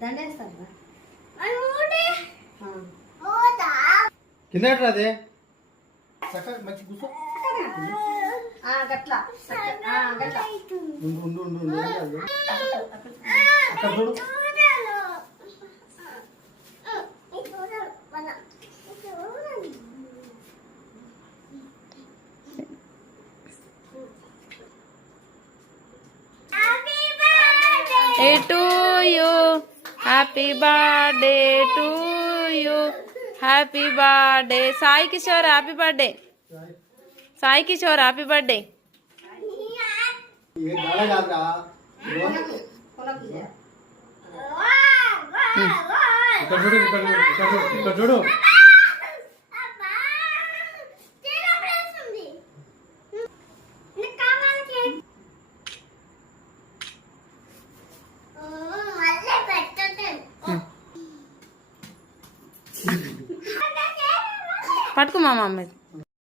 దండేస్తారు కింద అదే మంచి కూర్చో గట్లా అక్కడ చూడు to you, happy birthday to you, happy birthday Sai Kishore, happy birthday Sai Kishore, happy birthday. ये गाना गा रहा इधर छोड़ो పట్టుకో మా మమ్మీ